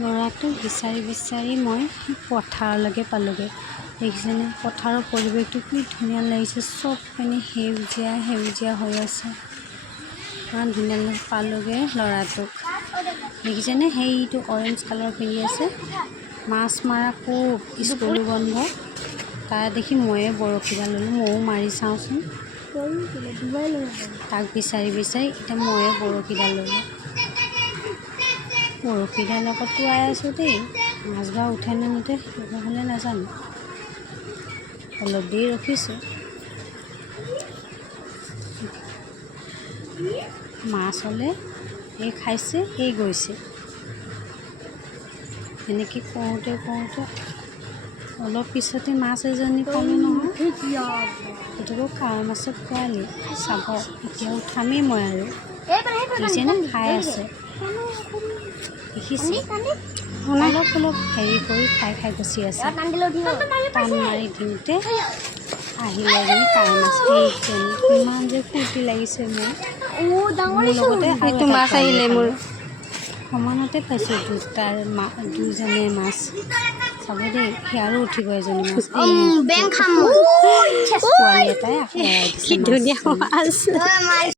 ল'ৰাটো বিচাৰি বিচাৰি মই পথাৰলৈকে পালোঁগৈ। দেখিছেনে পথাৰৰ পৰিৱেশটো কি ধুনীয়া লাগিছে, চব পিনে সেউজীয়া সেউজীয়া হৈ আছে। ইমান ধুনীয়া পালোঁগৈ ল'ৰাটোক। দেখিছেনে সেইটো অৰেঞ্জ কালাৰ পিন্ধি আছে, মাছ মাৰা খুব স্কুলো বন্ধ। তাৰ দেখি ময়ে বৰশীডাল ল'লোঁ, ময়ো মাৰি চাওঁচোন। তাক বিচাৰি বিচাৰি এতিয়া ময়ে বৰশীডাল ল'লোঁ। বৰশীডাল আকৌ টোৱাই আছোঁ দেই, মাছ বা উঠে নে নুঠে তেতিয়াহ'লে নাজানো। অলপ দেৰি ৰখিছোঁ, মাছ হ'লে এই খাইছে এই গৈছে। এনেকৈ কৰোঁতে কৰোঁতে অলপ পিছতে মাছ এজনী পালোঁ নহয়। সেইটোকো কাৱৈ মাছৰ পোৱালি। চাব এতিয়া উঠামেই মই আৰু। দেখিছেনে খাই আছে, দেখিছে অলপ অলপ হেৰি কৰি খাই খাই গুচি আছে। টান মাৰি দিওঁতে আহিলে এজনী কাৱৈ মাছ। এইজনী কিমান যে ফূৰ্তি লাগিছে মোৰ লগতে আৰু মাছ আহিলে মোৰ সমানতে পাইছোঁ দুজনীয়ে মাছ। চাব দেই সেয়াৰো উঠিব এজনী মাছ। পোৱালি এটাই আকৌ এৰাই দিছে।